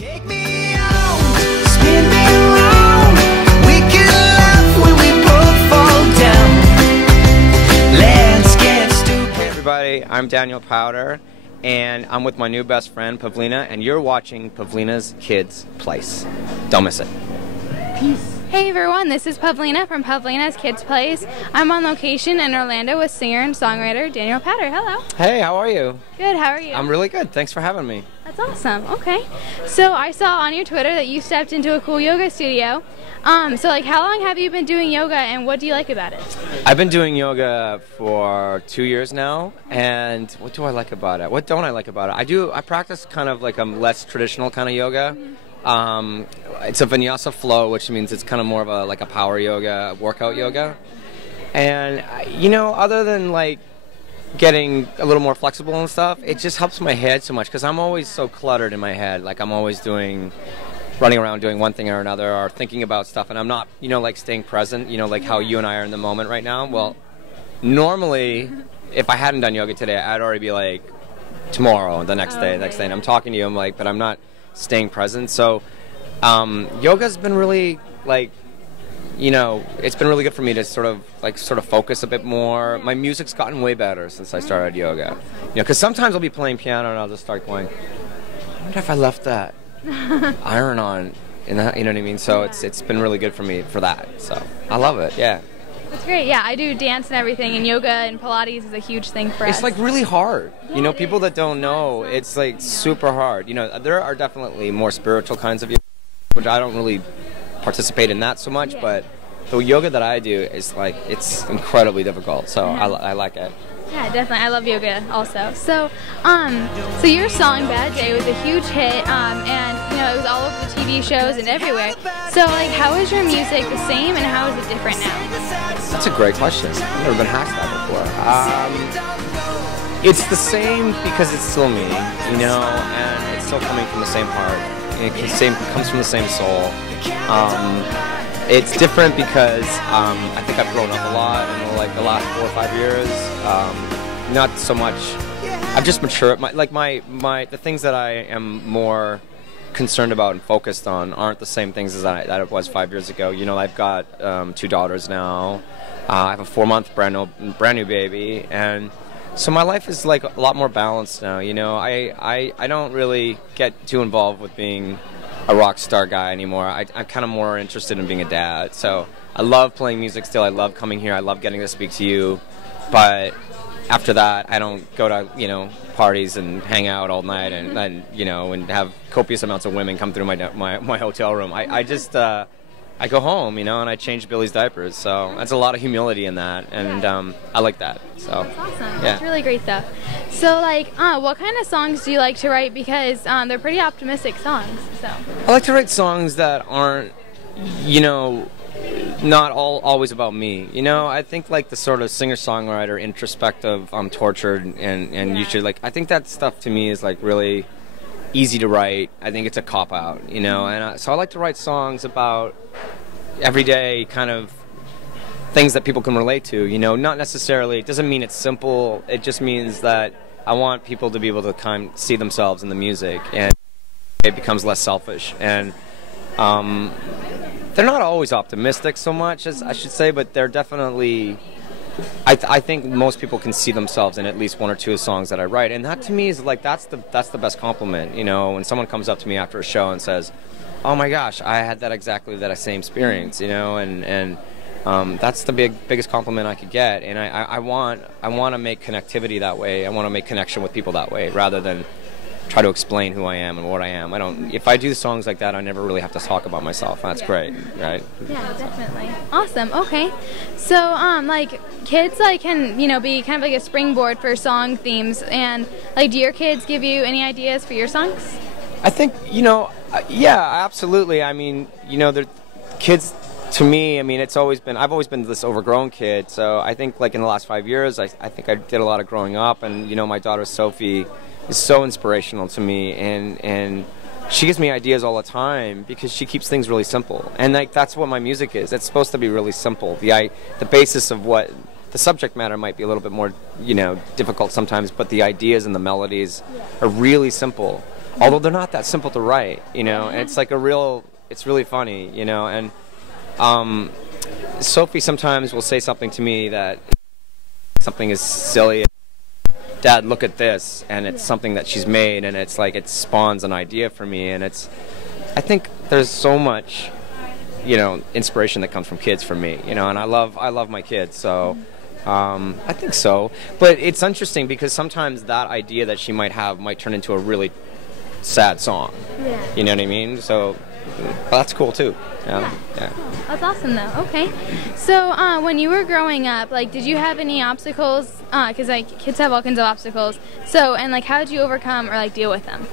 Take me on, spin me around. We can laugh when we both fall down. Let's get stupid. Hey everybody, I'm Daniel Powter, and I'm with my new best friend Pavlina, and you're watching Pavlina's Kidz Place. Don't miss it. Peace. Hey everyone, this is Pavlina from Pavlina's Kidz Place. I'm on location in Orlando with singer and songwriter Daniel Powter. Hello. Hey, how are you? Good, how are you? I'm really good. Thanks for having me. That's awesome. Okay. So I saw on your Twitter that you stepped into a cool yoga studio. So like how long have you been doing yoga and what do you like about it? I've been doing yoga for 2 years now, and what do I like about it? What don't I like about it? I practice kind of like a less traditional kind of yoga. It's a vinyasa flow, which means it's kind of more of a like a power yoga, workout yoga. And you know, other than like getting a little more flexible and stuff, it just helps my head so much because I'm always so cluttered in my head. Like I'm always running around doing one thing or another or thinking about stuff, and I'm not, you know, like staying present, you know, like how you and I are in the moment right now. Well, normally if I hadn't done yoga today, I'd already be like tomorrow, the next day, and I'm talking to you, I'm like, but I'm not staying present. So yoga's been really like, you know, it's been really good for me to sort of focus a bit more. My music's gotten way better since I started yoga. You know, because sometimes I'll be playing piano and I'll just start going, I wonder if I left that iron on in that, you know what I mean? So it's been really good for me for that. So I love it. Yeah. That's great. Yeah, I do dance and everything, and yoga and Pilates is a huge thing for us. It's like really hard. You know, people that don't know, it's like super hard. You know, there are definitely more spiritual kinds of yoga, which I don't really participate in that so much, but the yoga that I do is like, it's incredibly difficult, so I like it. Yeah, definitely. I love yoga also. So, so your song "Bad Day" was a huge hit, and you know it was all over the TV shows and everywhere. So, like, how is your music the same, and how is it different now? That's a great question. I've never been asked that before. It's the same because it's still me, you know, and it's still coming from the same heart. It comes from the same soul. It's different because I think I've grown up a lot in like the last 4 or 5 years. Not so much. I've just matured. The things that I am more concerned about and focused on aren't the same things as that it was 5 years ago. You know, I've got 2 daughters now. I have a 4-month brand new baby, and so my life is like a lot more balanced now. You know, I don't really get too involved with being a rock star guy anymore. I'm kind of more interested in being a dad. So I love playing music still. I love coming here. I love getting to speak to you. But after that, I don't go to, you know, parties and hang out all night and you know, and have copious amounts of women come through my hotel room. I just I go home, you know, and I change Billy's diapers. So that's a lot of humility in that, and I like that. So that's awesome. Yeah. That's really great stuff. So like, what kind of songs do you like to write? Because they're pretty optimistic songs. So I like to write songs that aren't, you know, not always about me. You know, I think like the sort of singer-songwriter, introspective, I'm tortured, and you should, like, I think that stuff to me is like really easy to write. I think it's a cop-out, you know, and so I like to write songs about everyday kind of things that people can relate to, you know, not necessarily, it doesn't mean it's simple, it just means that I want people to be able to kind of see themselves in the music, and it becomes less selfish. And they're not always optimistic so much, as I should say, but they're definitely, I think most people can see themselves in at least 1 or 2 songs that I write, and that to me is like, that's the best compliment, you know, when someone comes up to me after a show and says, oh my gosh, I had that same experience, you know, and that's the biggest compliment I could get, and I want to make connectivity that way. I want to make connection with people that way, rather than try to explain who I am and what I am. If I do songs like that, I never really have to talk about myself. That's great, right? Yeah, definitely. Awesome. Okay. So, like, kids, like, can, you know, be kind of like a springboard for song themes, and, like, do your kids give you any ideas for your songs? I think, you know, yeah, absolutely. I mean, you know, the kids, to me, I mean, I've always been this overgrown kid, so I think, like, in the last 5 years, I think I did a lot of growing up, and, you know, my daughter Sophie is so inspirational to me, and she gives me ideas all the time because she keeps things really simple, and like that's what my music is. It's supposed to be really simple. The basis of what the subject matter might be a little bit more, you know, difficult sometimes, but the ideas and the melodies are really simple. although they're not that simple to write, you know. And it's like it's really funny, you know. And Sophie sometimes will say something to me that something is silly. Dad, look at this, and it's something that she's made, and it's like it spawns an idea for me, and I think there's so much, you know, inspiration that comes from kids for me, you know, and I love my kids, so I think so. But it's interesting because sometimes that idea that she might have might turn into a really sad song. Yeah. You know what I mean? So that's cool too. Yeah. That's awesome though. Okay. So when you were growing up, like, did you have any obstacles? Because like kids have all kinds of obstacles. So, and like, how did you overcome or like deal with them?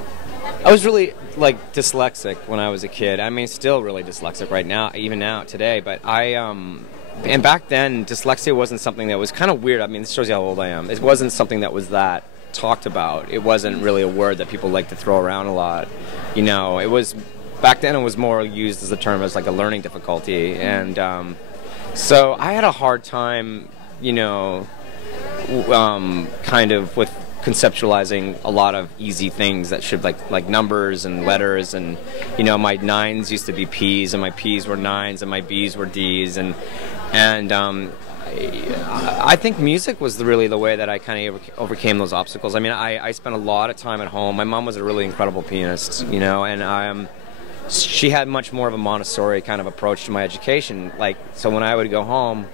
I was really like dyslexic when I was a kid. I mean, still really dyslexic right now, even now today. But and back then, dyslexia wasn't something that was kind of weird. I mean, this shows you how old I am. It wasn't something that was that talked about. It wasn't really a word that people like to throw around a lot. You know, it was. Back then it was more used as a term as like a learning difficulty, and so I had a hard time, you know, kind of with conceptualizing a lot of easy things that should like numbers and letters, and you know, my 9s used to be P's and my P's were 9s and my B's were D's, and I think music was really the way that I kind of overcame those obstacles. I mean, I spent a lot of time at home. My mom was a really incredible pianist, you know, and she had much more of a Montessori kind of approach to my education. Like, so when I would go home,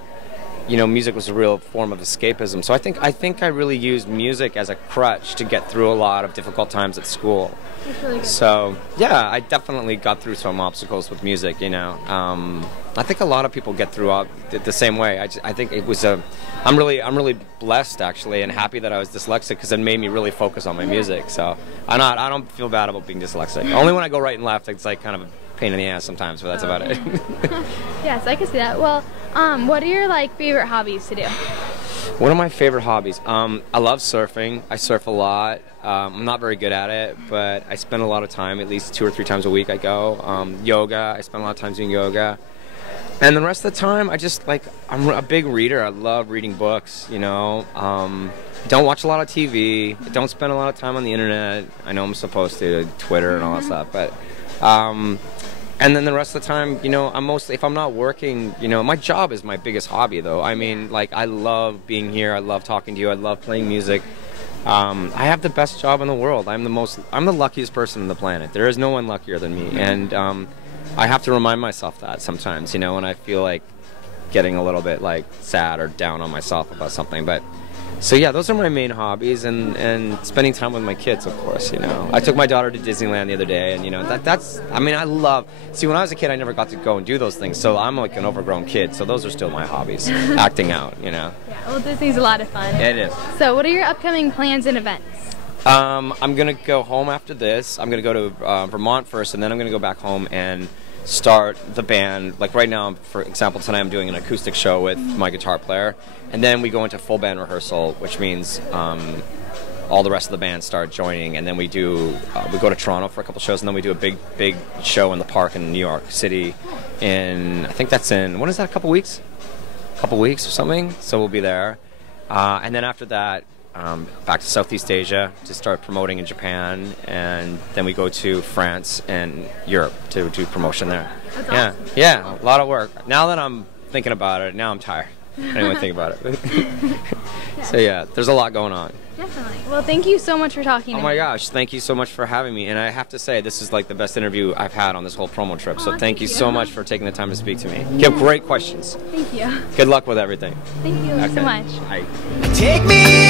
you know, music was a real form of escapism. So I think I really used music as a crutch to get through a lot of difficult times at school. That's really good. So yeah, I definitely got through some obstacles with music. You know, I think a lot of people get through the same way. I think it was I'm really blessed actually, and happy that I was dyslexic because it made me really focus on my music. So I don't feel bad about being dyslexic. Only when I go right and left, it's like kind of a pain in the ass sometimes, but that's about it. Yes, I can see that. Well, what are your like favorite hobbies to do? One of my favorite hobbies, I love surfing. I surf a lot. I'm not very good at it, but I spend a lot of time, at least 2 or 3 times a week I go. Yoga, I spend a lot of time doing yoga. And the rest of the time, I'm a big reader. I love reading books, you know. Don't watch a lot of TV. Don't spend a lot of time on the internet. I know I'm supposed to, Twitter and all that stuff, but... and then the rest of the time, you know, if I'm not working, you know, my job is my biggest hobby, though. I mean, like, I love being here. I love talking to you. I love playing music. I have the best job in the world. I'm the luckiest person on the planet. There is no one luckier than me. And I have to remind myself that sometimes, you know, when I feel like getting a little bit, like, sad or down on myself about something. But so yeah, those are my main hobbies, and spending time with my kids, of course, you know. I took my daughter to Disneyland the other day, and you know, I mean, when I was a kid, I never got to go and do those things, so I'm like an overgrown kid, so those are still my hobbies, acting out, you know. Yeah, well, Disney's a lot of fun. It is. So what are your upcoming plans and events? I'm going to go home after this. I'm going to go to Vermont first, and then I'm going to go back home and start the band. Like right now, for example, tonight I'm doing an acoustic show with my guitar player, and then we go into full band rehearsal, which means all the rest of the band start joining, and then we go to Toronto for a couple shows, and then we do a big show in the park in New York City I think that's when is that, a couple weeks or something, so we'll be there, and then after that back to Southeast Asia to start promoting in Japan, and then we go to France and Europe to do promotion there. That's awesome. Yeah, a lot of work. Now that I'm thinking about it, now I'm tired. I don't even think about it. So yeah, there's a lot going on. Definitely. Well, thank you so much for talking to me. Oh my gosh, thank you so much for having me. And I have to say, this is like the best interview I've had on this whole promo trip. So thank you so much for taking the time to speak to me. You have great questions. Thank you. Good luck with everything. Thank you so much. Bye. Take me